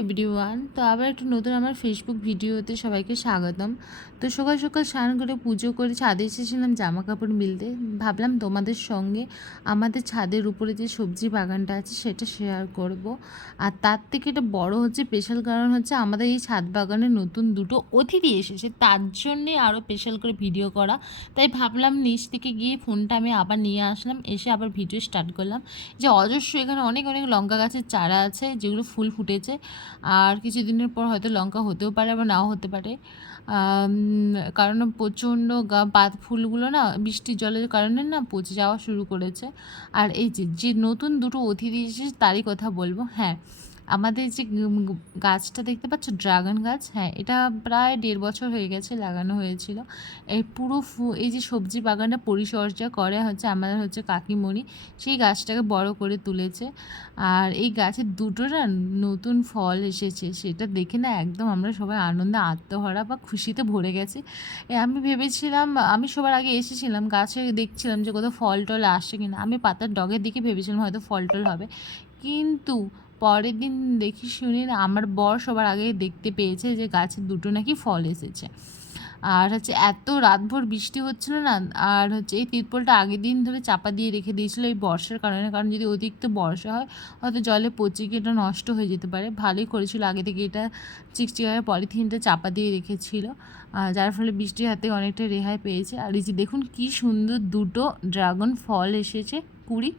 Everyone তো আবার একটা নতুন আমার ফেসবুক ভিডিওতে সবাইকে স্বাগতম। তো সকাল সকাল স্নান করে পুজো করে ছাদে এসেছিলাম জামা কাপড় মিলতে। ভাবলাম তোমাদের সঙ্গে আমাদের ছাদের উপরে যে সবজি বাগানটা আছে সেটা শেয়ার করব। আর তার থেকে এটা বড় হচ্ছে স্পেশাল কারণ হচ্ছে আমাদের এই ছাদ বাগানে নতুন দুটো অতিথি এসেছে। তার জন্যে আরও স্পেশাল করে ভিডিও করা। তাই ভাবলাম নিচ থেকে গিয়ে ফোনটা আমি আবার নিয়ে আসলাম। এসে আবার ভিডিও স্টার্ট করলাম। যে অজস্র এখানে অনেক অনেক লঙ্কা গাছের চারা আছে যেগুলো ফুল ফুটেছে। আর কিছুদিনের পর হয়তো লঙ্কা হতেও পারে আবার নাও হতে পারে। কারণ প্রচণ্ড গা, পাত ফুলগুলো না, বৃষ্টির জলের কারণে না পচে যাওয়া শুরু করেছে। আর এই যে যে নতুন দুটো অতিথি এসেছে তারই কথা বলব। হ্যাঁ আমাদের যে গাছটা দেখতে পাচ্ছ? ড্রাগন গাছ। হ্যাঁ এটা প্রায় দেড় বছর হয়ে গেছে লাগানো হয়েছিল। এই পুরো ফু- এই যে সবজি বাগানটা পরিচর্যা করে হচ্ছে আমাদের হচ্ছে কাকিমণি। সেই গাছটাকে বড় করে তুলেছে। আর এই গাছের দুটো না নতুন ফল এসেছে। সেটা দেখে না একদম আমরা সবাই আনন্দে আত্মহারা বা খুশিতে ভরে গেছে। আমি ভেবেছিলাম, আমি সবার আগে এসেছিলাম গাছে দেখছিলাম যে কোথাও ফল টল আসে কিনা। আমি পাতার ডগের দিকে ভেবেছিলাম হয়তো ফল টল হবে। কিন্তু পরের দিন দেখি শুনি আমার বর সবার আগে দেখতে পেয়েছে যে গাছের দুটো নাকি ফল এসেছে। আর হচ্ছে এত রাতভর বৃষ্টি হচ্ছিল না, আর হচ্ছে এই তিরপলটা আগের দিন ধরে চাপা দিয়ে রেখে দিয়েছিল এই বর্ষার কারণে, কারণ যদি অতিরিক্ত বর্ষা হয়, হয়তো জলে পচে গিয়ে এটা নষ্ট হয়ে যেতে পারে। ভালোই করেছিল, আগে থেকে এটা চিকচিকায় পলিথিনটা চাপা দিয়ে রেখেছিল যার ফলে বৃষ্টির হাতে অনেকটা রেহাই পেয়েছে। আর এই যে দেখুন কি সুন্দর দুটো ড্রাগন ফল এসেছে কুড়ি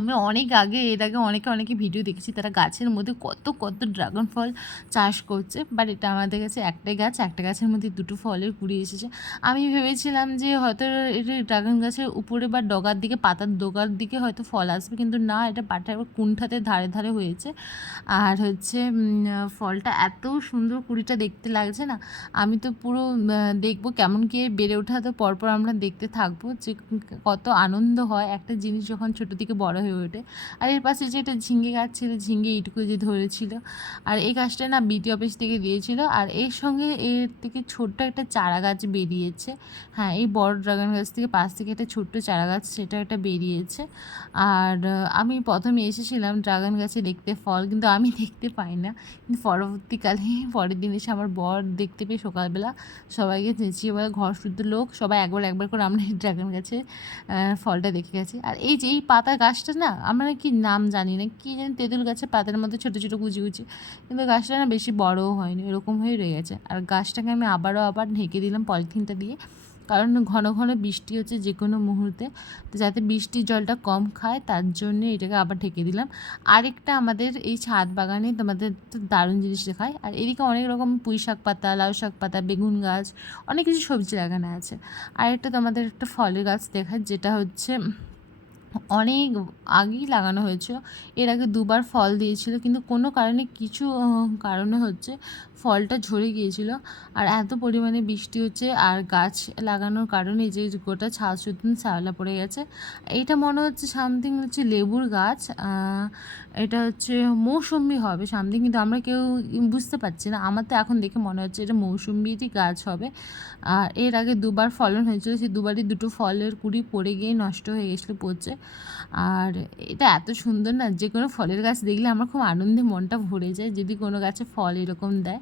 আমি অনেক আগে, এর আগে অনেকে অনেকে ভিডিও দেখেছি, তারা গাছের মধ্যে কত কত ড্রাগন ফল চাষ করছে। বাট এটা আমাদের কাছে একটাই গাছ, একটা গাছের মধ্যে দুটো ফলের কুড়ি এসেছে। আমি ভেবেছিলাম যে হয়তো এটা ড্রাগন গাছের উপরে বা ডগার দিকে, পাতার ডগার দিকে হয়তো ফল আসবে, কিন্তু না, এটা পাটার কুণ্ঠাতে ধারে ধারে হয়েছে। আর হচ্ছে ফলটা এত সুন্দর কুড়িটা দেখতে লাগছে না। আমি তো পুরো দেখব কেমন কি বেড়ে ওঠা, তো পরপর আমরা দেখতে থাকব যে কত আনন্দ হয়। একটা জিনিস যখন ছোটো থেকে বড় হয়ে ওঠে। আর এর পাশে যে একটা ঝিঙ্গে গাছ ছিল, ঝিঙ্গে এইটুকু যে ধরেছিল। আর এই গাছটা না বিটি অফিস থেকে দিয়েছিল। আর এর সঙ্গে এর থেকে ছোট্ট একটা চারা গাছ বেরিয়েছে। হ্যাঁ এই বড় ড্রাগন গাছ থেকে পাশ থেকে একটা ছোট্ট চারা গাছ, সেটা একটা বেরিয়েছে। আর আমি প্রথমে এসেছিলাম ড্রাগন গাছে দেখতে ফল, কিন্তু আমি দেখতে পাই না। কিন্তু পরবর্তীকালে, পরের দিন এসে আমার বর দেখতে পেয়ে সকালবেলা সবাইকে চেঁচিয়ে বলে, ঘর শুদ্ধ লোক, সবাই একবার একবার করে আমরা ড্রাগন গাছে ফলটা দেখে গেছি। আর এই যে এই পাতা গাছটা না, আমরা কি নাম জানি না। কি জানি তেঁতুল গাছের পাতার মধ্যে ছোটো ছোটো কুচি কুচি। কিন্তু গাছটা না বেশি বড়ও হয়নি এরকম হয়ে রয়ে গেছে। আর গাছটাকে আমি আবারও আবার ঢেকে দিলাম পলিথিনটা দিয়ে। কারণ ঘন ঘন বৃষ্টি হচ্ছে যে কোনো মুহূর্তে। তো যাতে বৃষ্টির জলটা কম খায়, তার জন্য এটাকে আবার ঢেকে দিলাম। আরেকটা আমাদের এই ছাদ বাগানে তোমাদের তো দারুণ জিনিস দেখায়। আর এদিকে অনেক রকম পুঁই শাক পাতা, লাউ শাক পাতা, বেগুন গাছ, অনেক কিছু সবজি লাগানো আছে। আরেকটা তোমাদের একটা ফলের গাছ দেখায়, যেটা হচ্ছে অনেক আগেই লাগানো হয়েছিল। এর আগে দুবার ফল দিয়েছিল, কিন্তু কোনো কারণে কিছু কারণে হচ্ছে ফলটা ঝরে গিয়েছিল। আর এত পরিমাণে বৃষ্টি হচ্ছে আর গাছ লাগানোর কারণে যে গোটা ছাদ শুদ্ধ শ্যাওলা পড়ে গেছে। এটা মনে হচ্ছে সামথিং হচ্ছে লেবুর গাছ এটা হচ্ছে মৌসুম্বি হবে সামথিং কিন্তু আমরা কেউ বুঝতে পারছি না। আমার তো এখন দেখে মনে হচ্ছে এটা মৌসুম্বিরই গাছ হবে। আর এর আগে দুবার ফলন হয়েছিল, সেই দুবারই দুটো ফলের কুড়ি পড়ে গিয়ে নষ্ট হয়ে গেছিল পচে আর এটা এত সুন্দর না, যে কোনো ফলের গাছ দেখলে আমার খুব আনন্দে মনটা ভরে যায়, যদি কোনো গাছে ফল এরকম দেয়।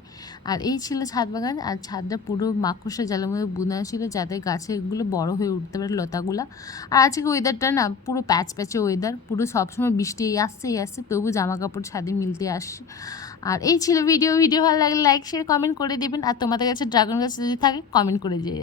আর এই ছিল ছাদ বাগান, আর ছাদটা পুরো মাকড়সা জালের মধ্যে বুনা ছিল, যাতে গাছেগুলো বড় হয়ে উঠতে পারে লতাগুলো। আর আজকে ওয়েদারটা না, পুরো প্যাচ প্যাচে ওয়েদার পুরো সবসময় বৃষ্টি এই আসছে এই আসছে, তবু জামা কাপড় ছাদে মিলতে আসছে। আর এই ছিল ভিডিও ভিডিও ভালো লাগলে লাইক শেয়ার কমেন্ট করে দেবেন। আর তোমাদের কাছে ড্রাগন গাছ যদি থাকে কমেন্ট করে দিয়ে